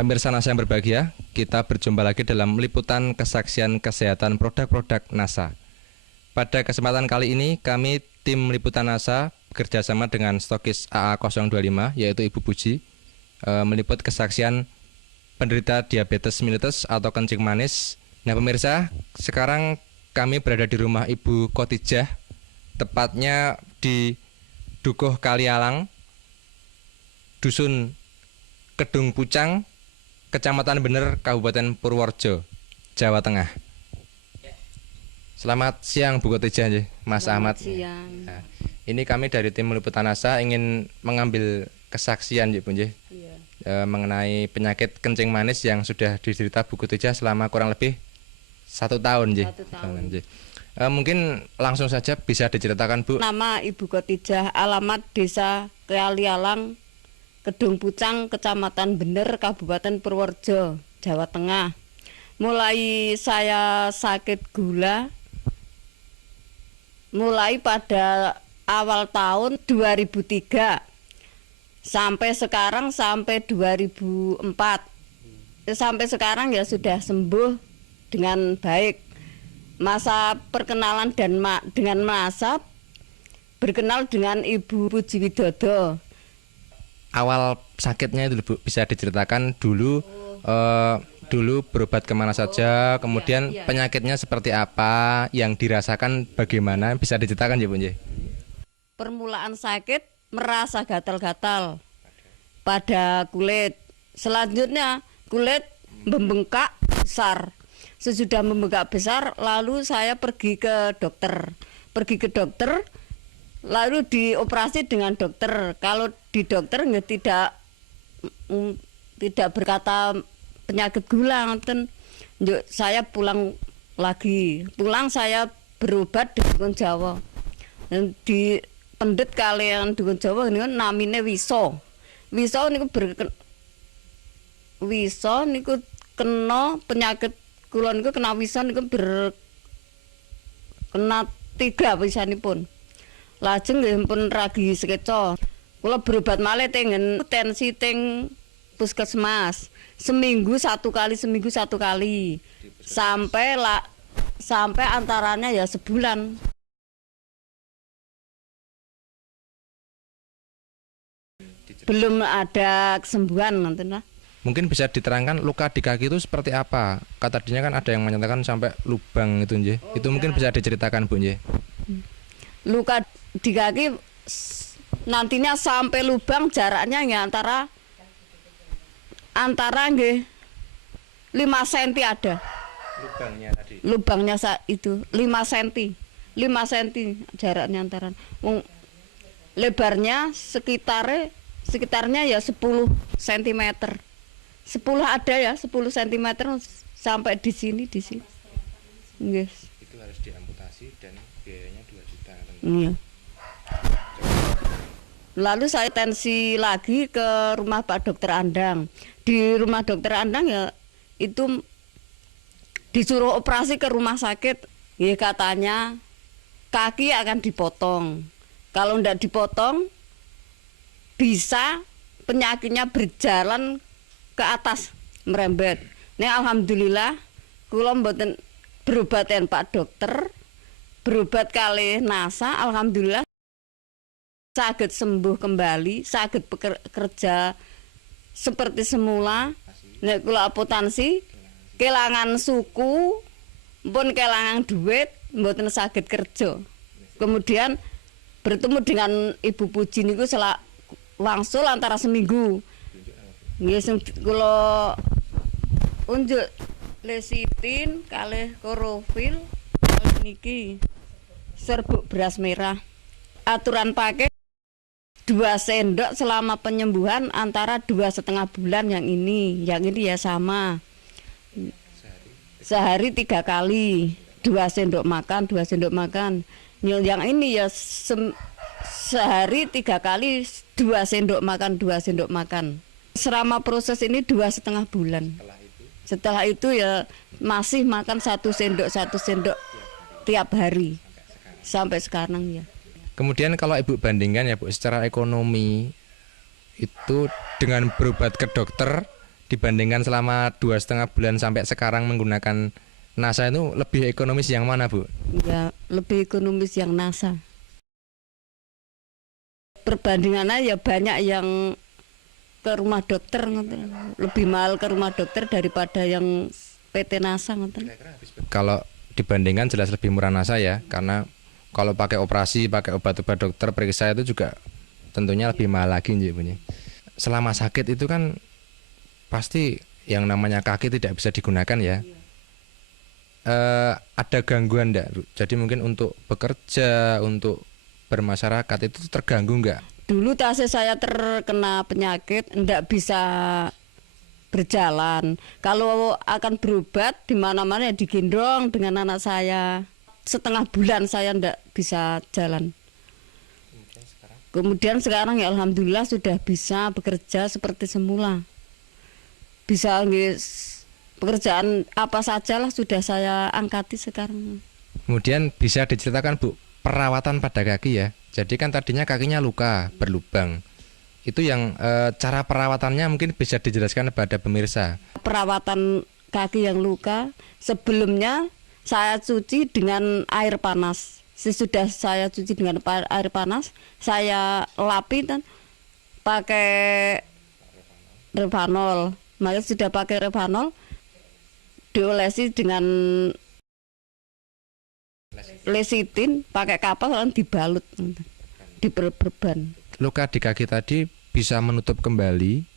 Pemirsa NASA yang berbahagia, kita berjumpa lagi dalam liputan kesaksian kesehatan produk-produk NASA. Pada kesempatan kali ini, kami tim liputan NASA bekerjasama dengan stokis AA025, yaitu Ibu Puji, meliput kesaksian penderita diabetes mellitus atau kencing manis. Nah pemirsa, sekarang kami berada di rumah Ibu Khotijah, tepatnya di Dukuh Kalialang, Dusun Kedung Pucang, Kecamatan Bener, Kabupaten Purworejo, Jawa Tengah. Selamat siang Bu Khotijah, Mas Ahmad. Siang. Nah, ini kami dari tim liputan NASA ingin mengambil kesaksian Bu mengenai penyakit kencing manis yang sudah diderita Bu Khotijah selama kurang lebih 1 tahun. 1 tahun. Mungkin langsung saja bisa diceritakan Bu. Nama Ibu Khotijah, alamat Desa Kalialang, Kedung Pucang, Kecamatan Bener, Kabupaten Purworejo, Jawa Tengah. Mulai saya sakit gula mulai pada awal tahun 2003 sampai sekarang, sampai 2004. Sampai sekarang ya sudah sembuh dengan baik. Masa perkenalan dan dengan masa berkenal dengan Ibu Puji Widodo. Awal sakitnya itu Bu, bisa diceritakan dulu dulu berobat kemana saja, kemudian penyakitnya seperti apa, yang dirasakan bagaimana, bisa diceritakan ya Bu? Permulaan sakit merasa gatal-gatal pada kulit. Selanjutnya kulit membengkak besar. Sesudah membengkak besar, lalu saya pergi ke dokter. Lalu dioperasi dengan dokter. Kalau di dokter nggak tidak berkata penyakit gula, saya pulang lagi. Pulang saya berobat di Dukun Jawa. Dan di pendet kalian Dukun Jawa ini kan namine Wiso. Wiso niku kena penyakit kula niku kena Wiso niku kena 3 pisanipun. Lajeng nggih pun ragi sekeca. Kula berobat malih tengen tensi teng puskesmas. Seminggu satu kali. Sampai antaranya ya sebulan. Belum ada kesembuhan nanti lah. Mungkin bisa diterangkan luka di kaki itu seperti apa? Kata tadinya kan ada yang menyatakan sampai lubang itu nje. Itu mungkin bisa diceritakan Bu nje. Luka di kaki nantinya sampai lubang jaraknya ya antara nggih 5 cm ada. Lubangnya tadi. Lubangnya itu 5 cm. 5 cm jaraknya antara. Lebarnya sekitarnya ya 10 cm. 10 ada ya, 10 cm sampai di sini. Nggih. Itu harus diamputasi dan biayanya 2 juta. Iya. Lalu saya tensi lagi ke rumah Pak Dokter Andang. Di rumah Dokter Andang ya itu disuruh operasi ke rumah sakit. Ya katanya kaki akan dipotong. Kalau tidak dipotong bisa penyakitnya berjalan ke atas merembet. Nah alhamdulillah kula mboten berobaten Pak Dokter, berobat kali NASA, alhamdulillah saged sembuh kembali, saged bekerja seperti semula. Nek kula apotansi kelangan suku pun kelangan duit mboten saged kerja. Kemudian bertemu dengan Ibu Puji niku wangsul antara seminggu. Nggih kula unjuk lesitin kalih klorofil kalih niki serbuk beras merah. Aturan pakai 2 sendok selama penyembuhan antara 2,5 bulan yang ini ya sama. Sehari 3 kali, 2 sendok makan. Yang ini ya sehari 3 kali 2 sendok makan. Selama proses ini 2,5 bulan. Setelah itu ya masih makan 1 sendok tiap hari sampai sekarang ya. Kemudian kalau Ibu bandingkan ya Bu, secara ekonomi itu dengan berobat ke dokter dibandingkan selama 2,5 bulan sampai sekarang menggunakan NASA itu lebih ekonomis yang mana, Bu? Ya, lebih ekonomis yang NASA. Perbandingannya ya banyak yang ke rumah dokter, ngoten. Lebih mahal ke rumah dokter daripada yang PT NASA. Ngoten. Kalau dibandingkan jelas lebih murah NASA ya, karena kalau pakai operasi, pakai obat-obat dokter periksa itu juga tentunya lebih mahal lagi, Bu. Selama sakit itu kan pasti yang namanya kaki tidak bisa digunakan ya. Ada gangguan enggak? Jadi mungkin untuk bekerja, untuk bermasyarakat itu terganggu enggak? Dulu tasnya saya terkena penyakit, enggak bisa berjalan. Kalau akan berobat di mana-mana ya digendong dengan anak saya. Setengah bulan saya enggak bisa jalan. Kemudian sekarang ya alhamdulillah sudah bisa bekerja seperti semula. Bisa pekerjaan apa sajalah sudah saya angkati sekarang. Kemudian bisa diceritakan, Bu, perawatan pada kaki ya. Jadi kan tadinya kakinya luka, berlubang. Itu yang cara perawatannya mungkin bisa dijelaskan kepada pemirsa. Perawatan kaki yang luka, sebelumnya saya cuci dengan air panas. Sesudah saya cuci dengan air panas, saya lapi dan pakai Revanol. Maka sudah pakai Revanol, diolesi dengan lesitin, pakai kapas lalu dibalut, diperban. Luka di kaki tadi bisa menutup kembali.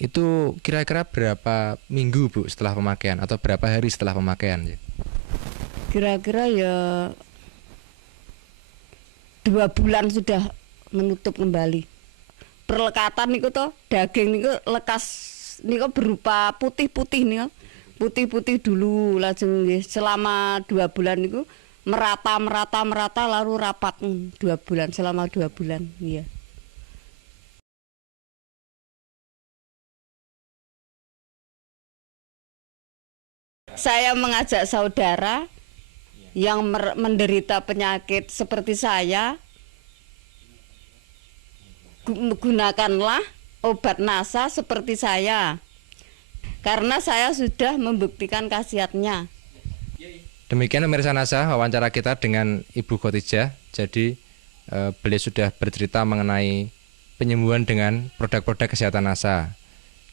Itu kira-kira berapa minggu, Bu, setelah pemakaian atau berapa hari setelah pemakaian? Kira-kira ya 2 bulan sudah menutup kembali. Perlekatan niku toh, daging niku lekas niku berupa putih-putih niku. Putih-putih dulu lajeng selama 2 bulan niku merata lalu rapat 2 bulan selama 2 bulan, iya. Saya mengajak saudara yang menderita penyakit seperti saya, gunakanlah obat NASA seperti saya, karena saya sudah membuktikan khasiatnya. Demikian pemirsa NASA, wawancara kita dengan Ibu Khotijah. Jadi beliau sudah bercerita mengenai penyembuhan dengan produk-produk kesehatan NASA.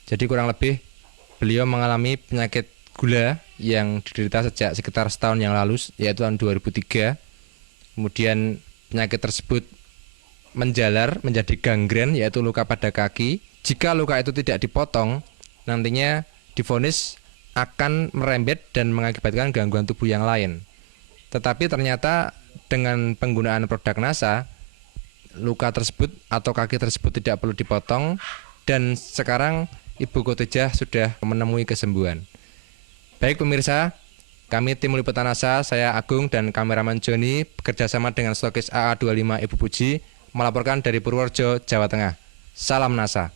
Jadi kurang lebih beliau mengalami penyakit gula yang diderita sejak sekitar setahun yang lalu, yaitu tahun 2003. Kemudian penyakit tersebut menjalar menjadi gangren, yaitu luka pada kaki. Jika luka itu tidak dipotong, nantinya divonis akan merembet dan mengakibatkan gangguan tubuh yang lain. Tetapi ternyata dengan penggunaan produk NASA, luka tersebut atau kaki tersebut tidak perlu dipotong, dan sekarang Ibu Khotijah sudah menemui kesembuhan. Baik pemirsa, kami tim liputan NASA, saya Agung dan kameraman Joni bekerjasama dengan stokis AA25 Ibu Puji melaporkan dari Purworejo, Jawa Tengah. Salam NASA.